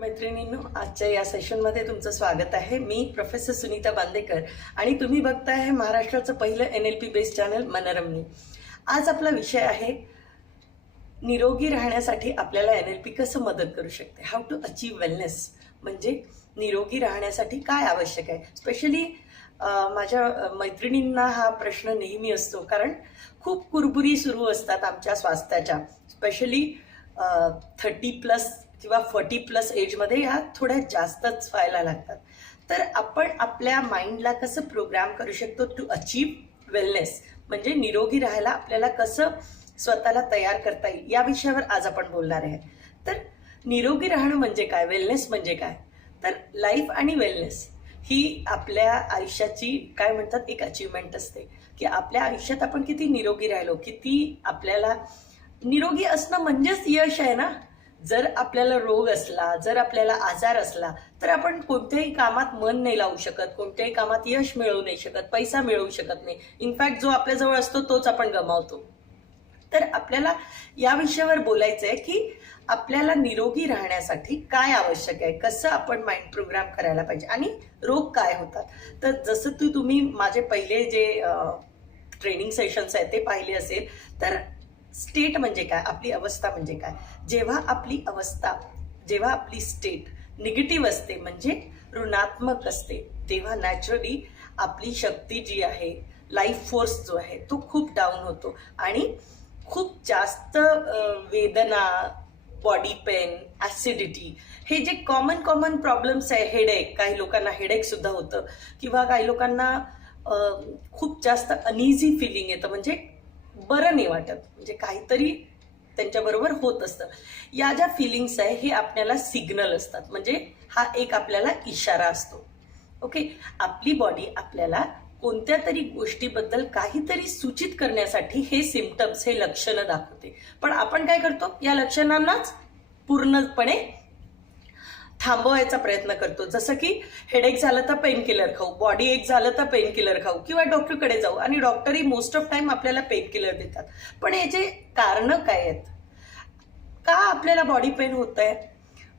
मैत्रिणींनो आजच्या या सेशनमध्ये तुमचं स्वागत आहे. मी प्रोफेसर सुनीता बांदेकर आणि तुम्ही बघताय महाराष्ट्राचं पहिलं N L P based channel मनरमनी. आज आपला विषय आहे निरोगी राहण्यासाठी आपल्याला एन एल पी कसं मदत करू शकते? हाऊ टू अचीव वेलनेस म्हणजे निरोगी राहण्यासाठी काय आवश्यक आहे? स्पेशली माझ्या मैत्रिणींना हा प्रश्न नेहमी असतो कारण खूप कुरबुरी सुरू असतात आमच्या स्वास्थ्याच्या. स्पेशली थर्टी प्लस किंवा फॉर्टी प्लस एजमध्ये ह्या थोड्या जास्तच व्हायला लागतात. तर आपण आपल्या माइंडला कसं प्रोग्राम करू शकतो टू अचीव वेलनेस म्हणजे निरोगी राहायला आपल्याला कसं स्वतःला तयार करता येईल? या विषयावर आज आपण बोलणार आहे. तर निरोगी राहणं म्हणजे काय? वेलनेस म्हणजे काय? तर लाईफ आणि वेलनेस ही आपल्या आयुष्याची काय म्हणतात? एक अचिव्हमेंट असते. की आपल्या आयुष्यात आपण किती निरोगी राहिलो किती आपल्याला निरोगी असणं म्हणजेच यश आहे ना? जर आपल्याला रोग असला जर आपल्याला आजार असला तर आपण कोणत्याही कामात मन नाही लावू शकत कोणत्याही कामात यश मिळवू नाही शकत पैसा मिळवू शकत नाही. इनफॅक्ट जो आपल्याजवळ असतो तोच आपण गमावतो. तर आपल्याला या विषयावर बोलायचं आहे की आपल्याला निरोगी राहण्यासाठी काय आवश्यक आहे कसं आपण माइंड प्रोग्राम करायला पाहिजे आणि रोग काय होतात. तर जसं तू तुम्ही माझे पहिले जे ट्रेनिंग सेशन्स आहेत ते पाहिले असेल तर स्टेट म्हणजे काय? आपली अवस्था म्हणजे काय? जेव्हा आपली अवस्था जेव्हा आपली स्टेट निगेटिव्ह असते म्हणजे ऋणात्मक असते तेव्हा नॅचरली आपली शक्ती जी आहे लाईफ फोर्स जो आहे तो खूप डाऊन होतो. आणि खूप जास्त वेदना बॉडी पेन ॲसिडिटी हे जे कॉमन कॉमन प्रॉब्लेम्स आहे हेडेक काही लोकांना हेडेक सुद्धा होतं. किंवा काही लोकांना खूप जास्त अनइझी फिलिंग येतं. म्हणजे बरं नाही वाटत. म्हणजे काहीतरी त्यांच्याबरोबर होत असतं. या ज्या फिलिंग्स आहे हे आपल्याला सिग्नल असतात. म्हणजे हा एक आपल्याला इशारा असतो. ओके आपली बॉडी आपल्याला कोणत्या तरी गोष्टीबद्दल काहीतरी सूचित करण्यासाठी हे सिमटम्स हे लक्षणं दाखवते. पण आपण काय करतो? या लक्षणांनाच पूर्णपणे थांबवायचा प्रयत्न करतो. जसं की हेडेक झालं तर पेन किलर खाऊ बॉडी एक झालं तर पेन किलर खाऊ किंवा डॉक्टरकडे जाऊ आणि डॉक्टरही मोस्ट ऑफ टाइम आपल्याला पेन किलर देतात. पण याचे कारण काय आहेत? का आपल्याला बॉडी पेन होत आहे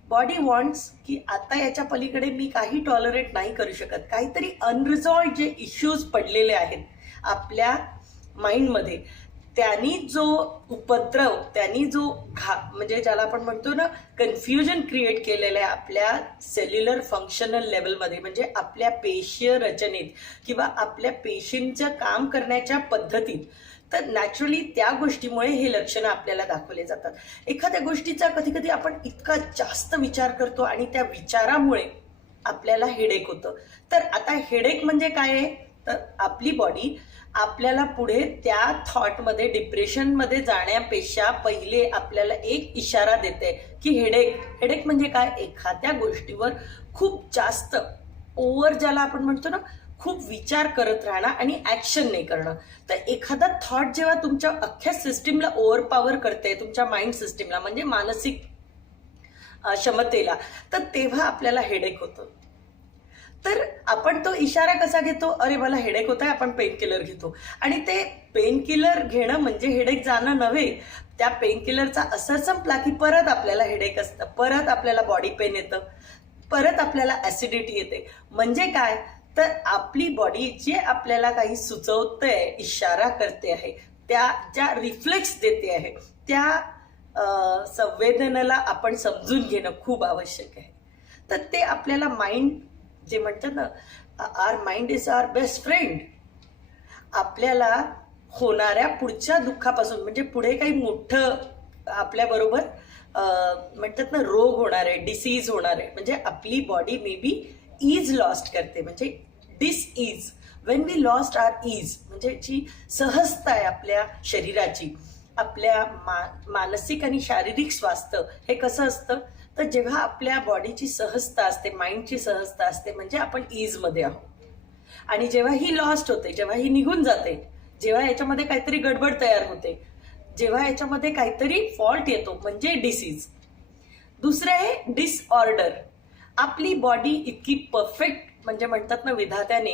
बॉडी वॉन्ट्स की आता याच्या पलीकडे मी काही टॉलरेट नाही करू शकत. काहीतरी अनरिझॉल्ड जे इश्यूज पडलेले आहेत आपल्या माइंडमध्ये त्यांनी जो उपद्रव त्यांनी जो घा म्हणजे ज्याला आपण म्हणतो ना कन्फ्युजन क्रिएट केलेलं आहे आपल्या सेल्युलर फंक्शनल लेवलमध्ये म्हणजे आपल्या पेशीय रचनेत किंवा आपल्या पेशींचं काम करण्याच्या पद्धतीत. तर नॅचरली त्या गोष्टीमुळे हे लक्षणं आपल्याला दाखवले जातात. एखाद्या गोष्टीचा कधी कधी आपण इतका जास्त विचार करतो आणि त्या विचारामुळे आपल्याला हेडेक होतं. तर आता हेडेक म्हणजे काय आहे? तर आपली बॉडी आपल्याला पुढे त्या थॉटमध्ये डिप्रेशनमध्ये जाण्यापेक्षा पहिले आपल्याला एक इशारा देते की हेडेक हेडेक म्हणजे काय? एखाद्या गोष्टीवर खूप जास्त ओव्हर ज्याला आपण म्हणतो ना खूप विचार करत राहणं आणि ॲक्शन नाही करणं. तर एखादा थॉट जेव्हा तुमच्या अख्ख्या सिस्टीमला ओव्हर पॉवर करते तुमच्या माइंड सिस्टीमला म्हणजे मानसिक क्षमतेला तर तेव्हा आपल्याला हेडेक होतं. तर आपण तो इशारा कसा घेतो? अरे मला हेडेक होत आहे आपण पेन किलर घेतो. आणि ते पेन किलर घेणं म्हणजे हेडेक जाणं नव्हे त्या पेन किलरचा असर संपला की परत आपल्याला हेडेक असतं परत आपल्याला बॉडी पेन येतं. परत आपल्याला ऍसिडिटी येते. म्हणजे काय? तर आपली बॉडी जे आपल्याला काही सुचवतंय इशारा करते आहे त्या ज्या रिफ्लेक्स देते आहे त्या संवेदनाला संवेदनेला आपण समजून घेणं खूप आवश्यक आहे. तर ते आपल्याला माइंड जे म्हणतात ना our mind is our best friend आपल्याला होणाऱ्या पुढच्या दुःखापासून म्हणजे पुढे काही मोठं आपल्याबरोबर म्हणतात ना रोग होणार आहे डिसीज होणार आहे. म्हणजे आपली body maybe is lost करते. म्हणजे this is when we lost are is म्हणजे जी सहजता आहे आपल्या शरीराची आपल्या मा मानसिक आणि शारीरिक स्वास्थ्य हे कसं असतं? तर जेव्हा आपल्या बॉडीची सहजता असते माइंडची सहजता असते म्हणजे आपण ईजमध्ये आहोत. आणि जेव्हा ही लॉस्ट होते जेव्हा ही निघून जाते जेव्हा याच्यामध्ये काहीतरी गडबड तयार होते जेव्हा याच्यामध्ये काहीतरी फॉल्ट येतो म्हणजे डिसीज दुसरं आहे डिसऑर्डर आपली बॉडी इतकी परफेक्ट म्हणजे म्हणतात ना विधात्याने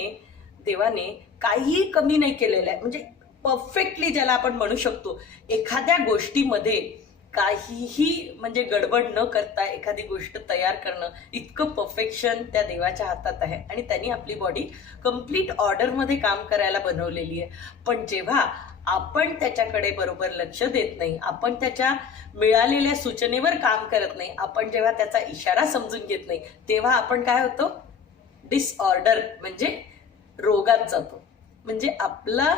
देवाने काहीही कमी नाही केलेलं आहे. म्हणजे परफेक्टली ज्याला आपण म्हणू शकतो एखाद्या गोष्टीमध्ये काहीही म्हणजे गडबड न करता एखादी गोष्ट तयार करणं इतकं परफेक्शन त्या देवाच्या हातात आहे. आणि त्यांनी आपली बॉडी कंप्लीट ऑर्डरमध्ये काम करायला बनवलेली आहे. पण जेव्हा आपण त्याच्याकडे बरोबर लक्ष देत नाही आपण त्याच्या मिळालेल्या सूचनेवर काम करत नाही आपण जेव्हा त्याचा इशारा समजून घेत नाही तेव्हा आपण काय होतो? डिसऑर्डर म्हणजे रोगात जातो. म्हणजे आपला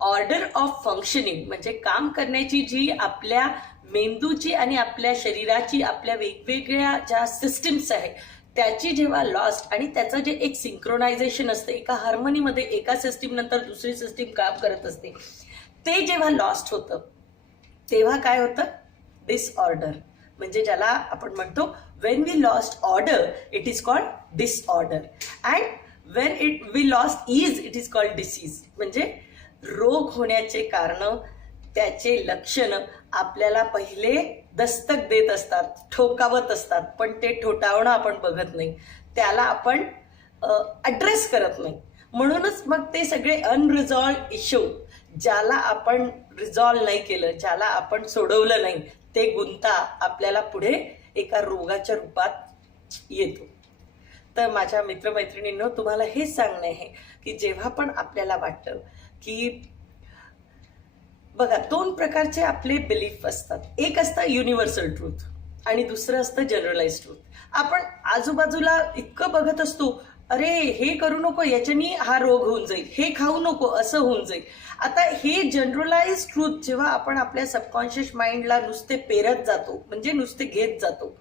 ऑर्डर ऑफ फंक्शनिंग म्हणजे काम करण्याची जी आपल्या मेंदूची आणि आपल्या शरीराची आपल्या वेगवेगळ्या ज्या सिस्टिम्स आहेत त्याची जेव्हा लॉस्ट आणि त्याचं जे एक सिंक्रोनायझेशन असते एका हार्मोनीमध्ये एका सिस्टीम नंतर दुसरी सिस्टीम काम करत असते ते जेव्हा लॉस्ट होतं तेव्हा काय होतं? डिसऑर्डर म्हणजे ज्याला आपण म्हणतो when we lost order it is called disorder and when it we lost is it is called disease म्हणजे रोग होण्याचे कारण त्याचे लक्षण आपल्याला पहिले दस्तक देत असतात ठोकावत असतात पण ते ठोठावणं आपण बघत नाही. त्याला आपण ॲड्रेस करत नाही. म्हणूनच मग ते सगळे अनरिझॉल्व इश्यू ज्याला आपण रिझॉल्व नाही केलं ज्याला आपण सोडवलं नाही ते गुंता आपल्याला पुढे एका रोगाच्या रूपात येतो. तर माझ्या मित्रमैत्रिणींनो तुम्हाला हेच सांगणं आहे की जेव्हा पण आपल्याला वाटतं की बघा दोन प्रकारचे आपले बिलीफ असतात. एक असतं युनिव्हर्सल ट्रूथ आणि दुसरं असतं जनरलाइज ट्रूथ आपण आजूबाजूला इतकं बघत असतो अरे हे करू नको याच्यानी हा रोग होऊन जाईल हे खाऊ नको असं होऊन जाईल. आता हे जनरलाइज ट्रूथ जेव्हा आपण आपल्या सबकॉन्शियस माइंडला नुसते पेरत जातो म्हणजे नुसते घेत जातो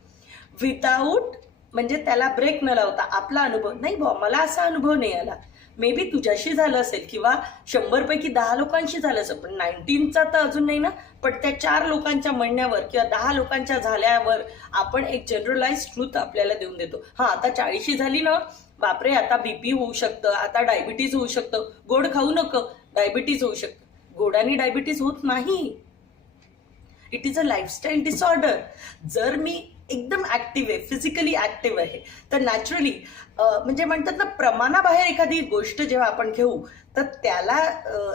विदाऊट म्हणजे त्याला ब्रेक न लावता आपला अनुभव. नाही बॉ मला असा अनुभव नाही आला. मे बी तुझ्याशी झालं असेल किंवा शंभरपैकी दहा लोकांशी झालं असेल पण नाईन्टीनचा तर अजून नाही ना? पण त्या चार लोकांच्या म्हणण्यावर किंवा दहा लोकांच्या झाल्यावर आपण एक जनरलाइज ट्रूथ आपल्याला देऊन देतो. हा आता चाळीशी झाली ना? बापरे आता बीपी होऊ शकतं आता डायबिटीज होऊ शकतं. गोड खाऊ नको डायबिटीज होऊ शकतं. गोडाने डायबिटीज होत नाही. It is a lifestyle disorder जर मी एकदम ऍक्टिव्ह आहे फिजिकली ऍक्टिव्ह आहे. तर नॅचरली म्हणजे म्हणतात ना प्रमाणाबाहेर एखादी गोष्ट जेव्हा आपण घेऊ तर त्याला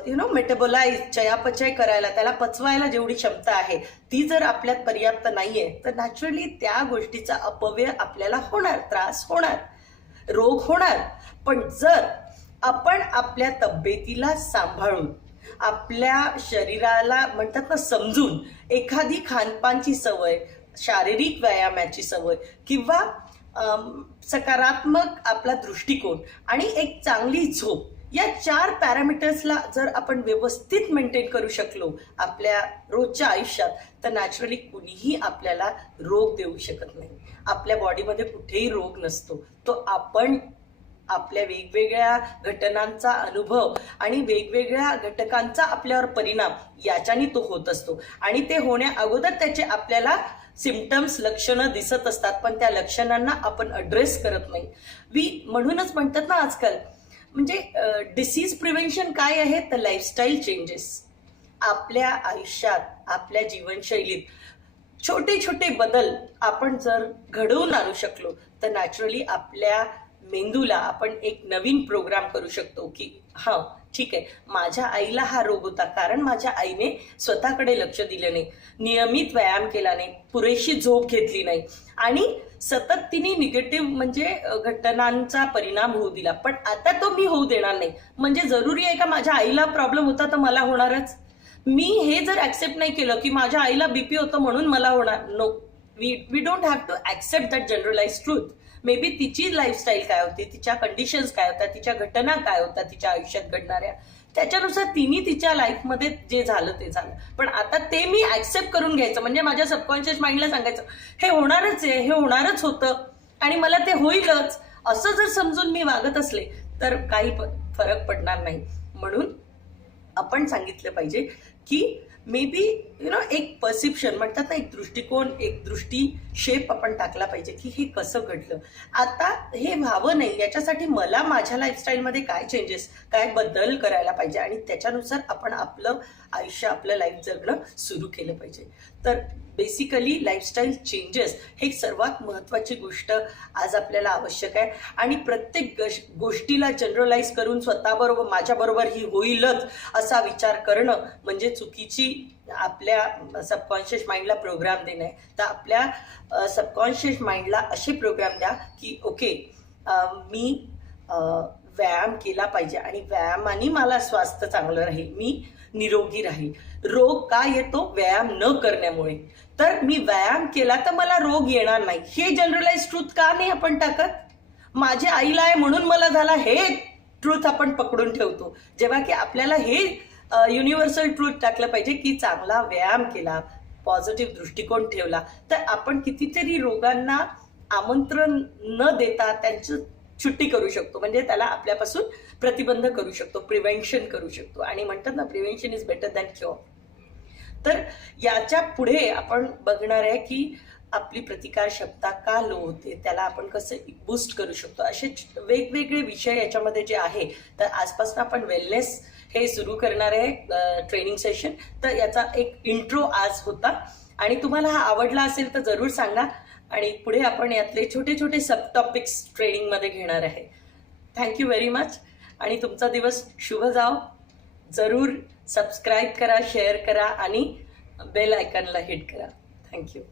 यु नो मेटाबोलाइज चयापचय करायला त्याला पचवायला जेवढी क्षमता आहे ती जर आपल्यात पर्याप्त नाहीये तर नॅचरली त्या गोष्टीचा अपव्यय आपल्याला होणार त्रास होणार रोग होणार. पण जर आपण आपल्या तब्येतीला सांभाळून आपल्या शरीराला म्हणतात ना समजून एखादी खानपानची सवय शारीरिक व्यायामाची सवय किंवा सकारात्मक आपला दृष्टिकोन आणि एक चांगली झोप या चार पॅरामीटर्सला जर आपण व्यवस्थित मेंटेन करू शकलो आपल्या रोजच्या आयुष्यात तर नॅचरली कुणीही आपल्याला रोग देऊ शकत नाही. आपल्या बॉडीमध्ये कुठेही रोग नसतो. तो आपण आपल्या वेगवेगळ्या घटनांचा अनुभव आणि वेगवेगळ्या घटकांचा आपल्यावर परिणाम याच्याने तो होत असतो. आणि ते होण्या अगोदर त्याचे आपल्याला सिमटम्स लक्षणं दिसत असतात पण त्या लक्षणांना आपण अड्रेस करत नाही. वी म्हणूनच म्हणतात ना आजकाल म्हणजे डिसीज प्रिव्हेन्शन काय आहे? तर लाईफस्टाईल चेंजेस आपल्या आयुष्यात आपल्या जीवनशैलीत छोटे छोटे बदल आपण जर घडवून आणू शकलो तर नॅचरली आपल्या मेंदूला आपण एक नवीन प्रोग्राम करू शकतो की हा ठीक आहे. माझ्या आईला हा रोग होता कारण माझ्या आईने स्वतःकडे लक्ष दिलं नाही. नियमित व्यायाम केला नाही. पुरेशी झोप घेतली नाही. आणि सतत तिने निगेटिव्ह म्हणजे घटनांचा परिणाम होऊ दिला. पण आता तो मी होऊ देणार नाही. म्हणजे जरुरी आहे का माझ्या आईला प्रॉब्लेम होता तर मला होणारच? मी हे जर ऍक्सेप्ट नाही केलं की माझ्या आईला बीपी होतं म्हणून मला होणार no we we don't have to accept that generalize truth maybe तिची लाईफस्टाईल काय होती तिच्या कंडिशन्स काय होत्या तिच्या घटना काय होत्या तिच्या आयुष्यात घडणाऱ्या त्याच्यानुसार तिने तिच्या लाईफमध्ये जे झालं ते झालं. पण आता ते मी ऍक्सेप्ट करून घ्यायचं म्हणजे माझ्या सबकॉन्शियस माइंडला सांगायचं हे होणारच आहे हे होणारच होतं आणि मला ते होईलच. असं जर समजून मी वागत असले तर काही फरक पडणार नाही. म्हणून आपण सांगितलं पाहिजे की मे बी यु नो एक परसिप्शन म्हणतात ना एक दृष्टिकोन एक दृष्टी शेप आपण टाकला पाहिजे की हे कसं घडलं. आता हे व्हावं नाही याच्यासाठी मला माझ्या लाईफस्टाईलमध्ये काय चेंजेस काय बदल करायला पाहिजे? आणि त्याच्यानुसार आपण आपलं आयुष्य आपलं लाईफ जगणं सुरू केलं पाहिजे. तर बेसिकली लाईफस्टाईल चेंजेस हे सर्वात महत्वाची गोष्ट आज आपल्याला आवश्यक आहे. आणि प्रत्येक गश- गोष्टीला जनरलाइज करून स्वतःबरोबर माझ्याबरोबर ही होईलच असा विचार करणं म्हणजे चुकीची आपल्या सबकॉन्शियस माइंडला प्रोग्राम देणं आहे. तर आपल्या सबकॉन्शियस माइंडला असे प्रोग्राम द्या की ओके मी व्यायाम केला पाहिजे आणि व्यायामाने मला स्वास्थ्य चांगलं राहील. मी निरोगी राहील. रोग का येतो? व्यायाम न करण्यामुळे. तर मी व्यायाम केला तर मला रोग येणार नाही. हे जनरलाइज ट्रूथ का नाही आपण टाकत? माझ्या आईला आहे म्हणून मला झाला हे ट्रूथ आपण पकडून ठेवतो. जेव्हा की आपल्याला हे युनिव्हर्सल ट्रूथ टाकलं पाहिजे की चांगला व्यायाम केला पॉझिटिव्ह दृष्टिकोन ठेवला तर आपण कितीतरी रोगांना आमंत्रण न देता त्यांची छुट्टी करू शकतो. म्हणजे त्याला आपल्यापासून प्रतिबंध करू शकतो प्रिव्हेन्शन करू शकतो. आणि म्हणतात ना prevention is better than cure तर याच्यापुढे आपण बघणार आहे की आपली प्रतिकार क्षमता का लो होते त्याला आपण कसं बूस्ट करू शकतो? असे वेगवेगळे विषय याच्यामध्ये जे आहे तर आजपासून आपण वेलनेस हे सुरू करणार आहे ट्रेनिंग सेशन तर याचा एक इंट्रो आज होता. आणि तुम्हाला हा आवडला असेल तर जरूर सांगा. आणि पुढे आपण यातले छोटे छोटे सब टॉपिक्स ट्रेनिंगमध्ये घेणार आहे. थँक्यू व्हेरी मच आणि तुमचा दिवस शुभ जाओ. जरूर सबस्क्राईब करा शेअर करा आणि बेल आयकॉनला हिट करा. थँक्यू